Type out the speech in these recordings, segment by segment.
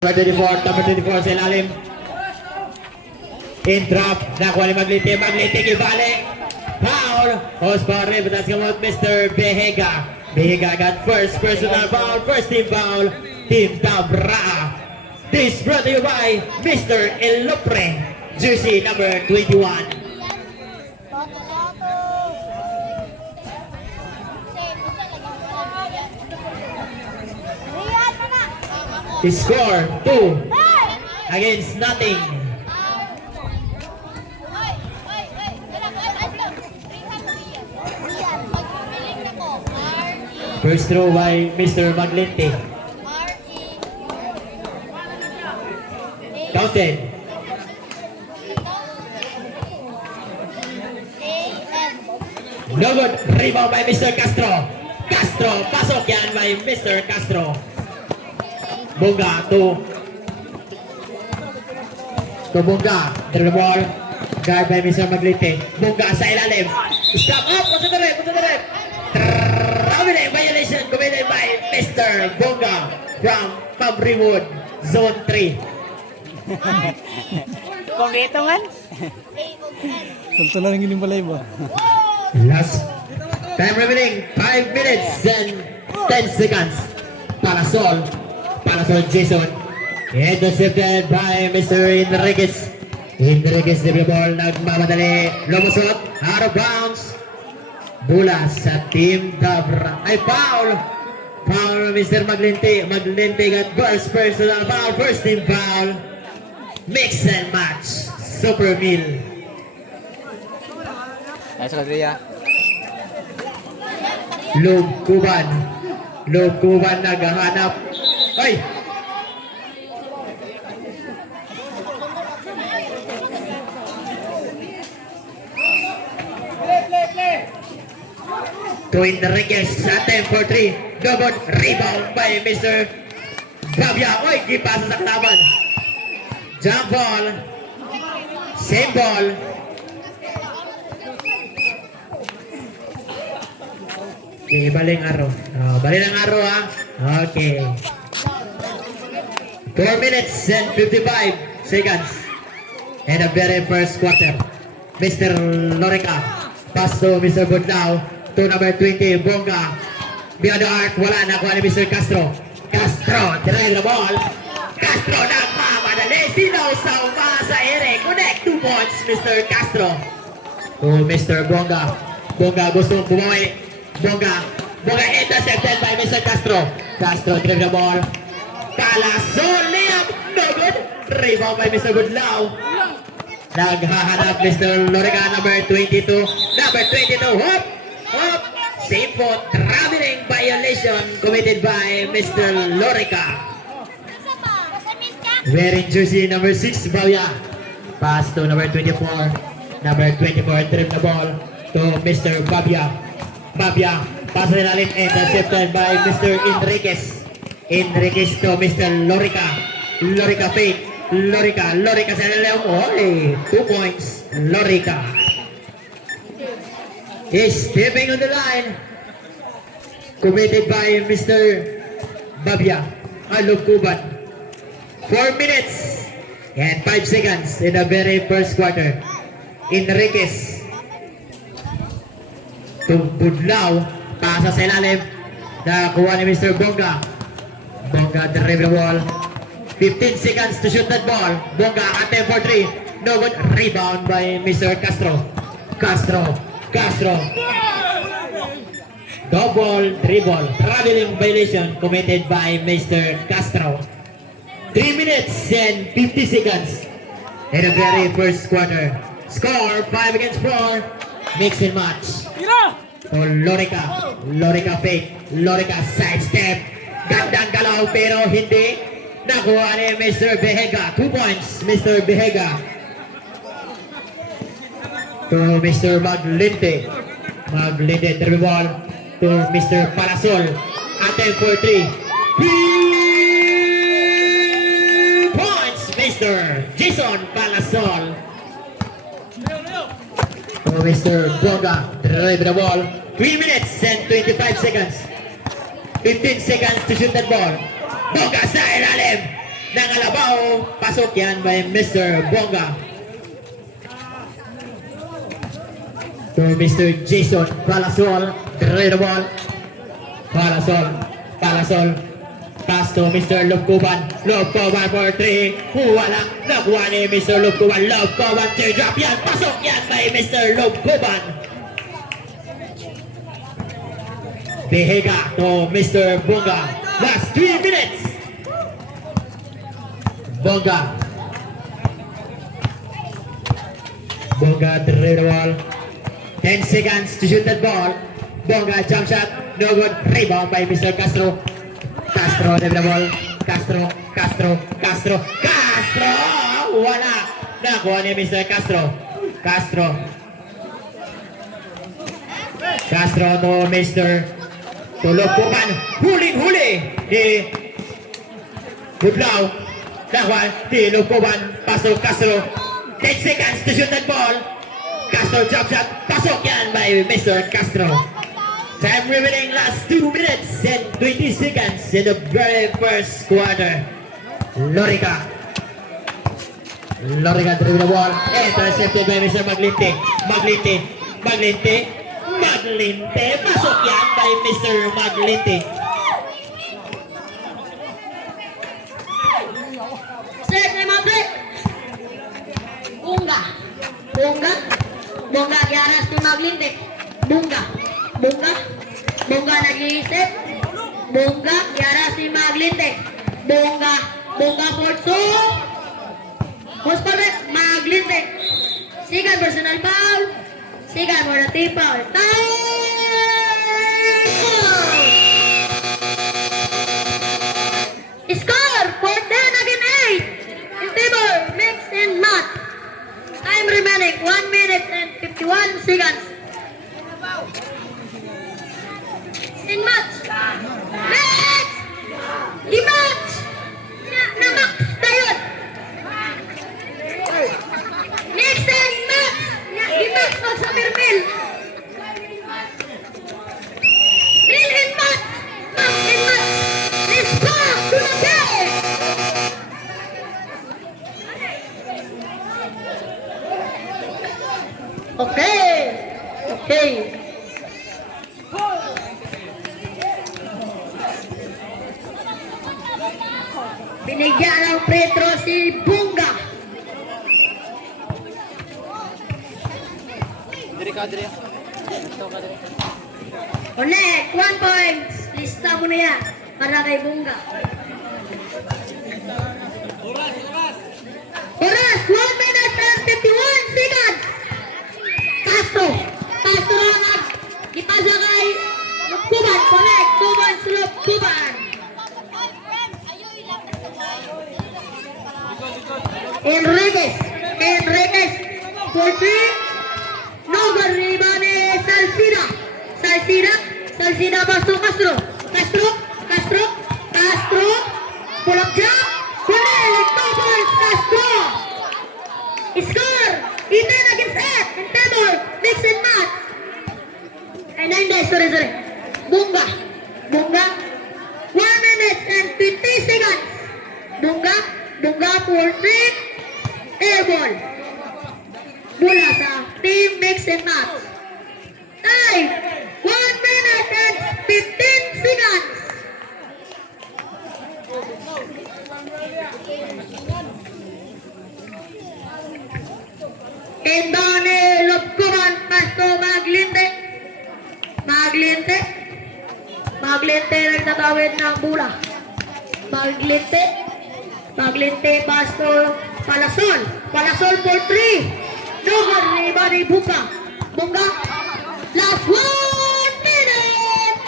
Number 24 sa ilalim. In drop, nakuha ni Magliti. Magliti ibalik. Foul. Hosbarre, batas kamot Mr. Behega. Behega got first personal foul. First team foul. Team Tabra. This brought to you by Mr. Elopre. Jersey number 21. The score 2 against nothing. First throw by Mr. Maglente. Counted. No good. Rebound by Mr. Castro. Castro. Pasok yan by Mr. Castro. Bunga to Bunga. Dribble the ball. Guard by Mr. Maglite. Bunga sa ilalim. Stop up. Punta na rin. Traveling violation committed by Mr. Bunga from Pabrewood, Zone 3. Kung ito man? Tunto lang yung balay ba? Last time remaining 5 minutes and 10 seconds. Parasol Jason. Intercepted by Mr. Enriquez. Enriquez the ball. Nagmamadali. Lumusot. Out of bounds. Bola sa Team Tabra. Ay foul. Foul Mr. Maglente. Maglente got first personal foul. First team foul. Mix and match. Super meal. Ay, sa Kadriya. Loob Kuban naghahanap. Ay! To Enriquez sa 10 for 3. Double rebound by Mr. Babia. Oy, gipasa sa kalaban. Jump ball. Same ball. Okay, baling araw. Baling ang araw ha. Okay. 4 minutes and 55 seconds. And the very first quarter. Mr. Lorica. Pass to Mr. Budlao. To number 20, Bonga. Beyond the arc, wala na kuha ni Mr. Castro. Drive the ball. Castro nagmamadali. Sinaw sa umasa ere. Connect 2 points, Mr. Castro. To Mr. Bonga. Bonga gusto bumawi. Bonga intercepted by Mr. Castro. Castro drive the ball. Palasol layup. No good. Rebound by Mr. Budlao. Naghahanap Mr. Lorica, number 22. Number 22. Hop. Same foot. Traveling violation committed by Mr. Lorica. Wearing jersey number 6, Bawya. Pass to number 24. Number 24 drive the ball to Mr. Babia. Pass na lalim. Intercepted by Mr. Enriquez. Enriquez to Mr. Lorica. Lorica fake. Lorica sa lalim. Oy, 2 points. Lorica. He's stepping on the line. Committed by Mr. Babia. Alok Kuban. 4 minutes and 5 seconds in the very first quarter. Enriquez to Budlao. Pasa sa ilalim. Nakuha ni Mr. Bonga. Bonga drive the ball. 15 seconds to shoot that ball. Bonga attempt for 3. No good. Rebound by Mr. Castro. Double dribble. Traveling violation committed by Mr. Castro. 3 minutes and 50 seconds in the very first quarter. Score 5 against 4. Mix and match. For Lorica fake. Lorica sidestep. Gandang galaw pero hindi. Nakuha ni Mr. Behega. 2 points, Mr. Behega. To Mr. Maglente. Dribble ball to Mr. Parasol. Attempt for 3. 3 points, Mr. Jason Parasol. To Mr. Bonga. Drive the ball. 3 minutes and 25 seconds. 15 seconds to shoot that ball. Bonga sa ilalim. ng Alabao. Pasok yan by Mr. Bonga. To Mr. Jason Palasol. Red ball. Palasol. Pass to Mr. Lubkuban. Lubkuban for 3. Wala. Nakuha ni Mr. Lubkuban. Lubkuban teardrop yan. Pasok yan by Mr. Lubkuban. Behiga to Mr. Bonga. Last 3 minutes. Bonga through the wall. 10 seconds to shoot that ball. Bonga jump shot. No good. Rebound by Mr. Castro. Castro the ball. Castro. Wala. Nakuha ni Mr. Castro to Mr. Tulog-pupan. Huling-huli ni Budlaw. Nakuha ni Lugpupan. Pasok Castro. 10 seconds to shoot that ball. Castro jump shot. Pasok yan by Mr. Castro. Time remaining last 2 minutes and 20 seconds in the very first quarter. Lorica through the wall. Intercepted by Mr. Maglinte. Pasok yan by Mr. Maglinte. Set ni Mabrik. Bunga giaras ni Maglinte. Bunga nag-iisip. Bunga giaras ni Maglinte. Bunga for 2. Most correct, Maglinte. Sigan personal foul. Sigan for the team foul. Time! Score for 10 again 8. In table, mix and match. Time remaining 1 minute and 51 seconds. In match. Mix! I-match! Na-max tayo. Mix and match! I-match mo sa Mirmil. Drill and match! Match and match! Let's go to the game! Okay. Binigyan ng free throw si Bunga. Diri ka. Connect, 1 point. Lista mo na yan para kay Bunga. Oras, 1 minute and 51 seconds. Castro lang. Ipasa kay Lubkuban. Connect, 2 points Lubkuban. Enriquez, 14. No arriba de Salcida paso Castro. Pull up jump. Connect, 2 points Castro. Score, 10 against 8. In table, mix and match. And 9 days, sorry. Bunga. 1 minute and 20 seconds. Bunga for 3. Air ball. Mula sa team mix and match. Time, 1 minute and 15 seconds. Endone Lubkuban, pasto Maglinte nagtatawid ng bola. Maglinte pasto Palasol for 3. No arriba ni Bunga. Last 1 minute.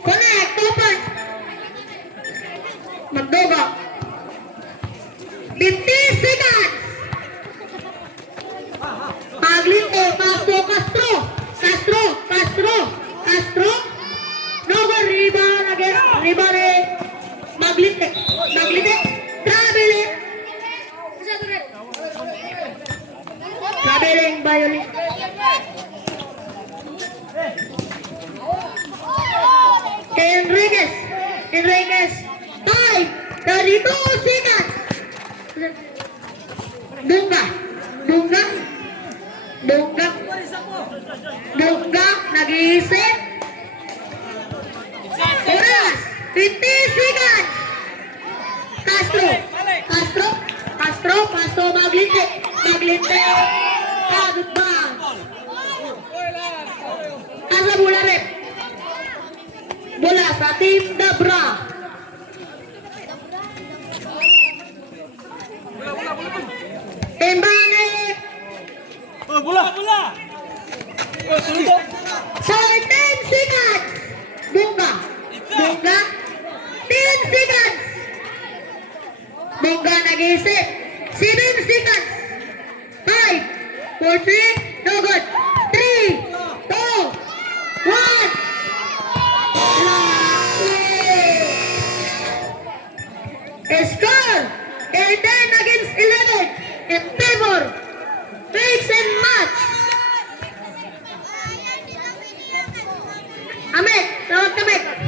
Connect, 2 points. Magdoga. 50 seconds. Maglinte, pasto Castro. No rebound again. Rebound Maglinte. Traveling violin. Enriquez. 5, 32 seconds. Castro. Castro. Castro. Castro maglindi. Maglindi. Good ball. Asa bola rep. Bola sa Team Dabra. Timbangin. Oh, bola! Bola! Oh, sulito! So, 10 seconds. Bunga. Bunga. 10 seconds. Bunga nag-isip. 7 seconds. 5, 4, 3, no good. 3, 2, 1. Score 10 against 11 in favor. Mix and match. Ahmed.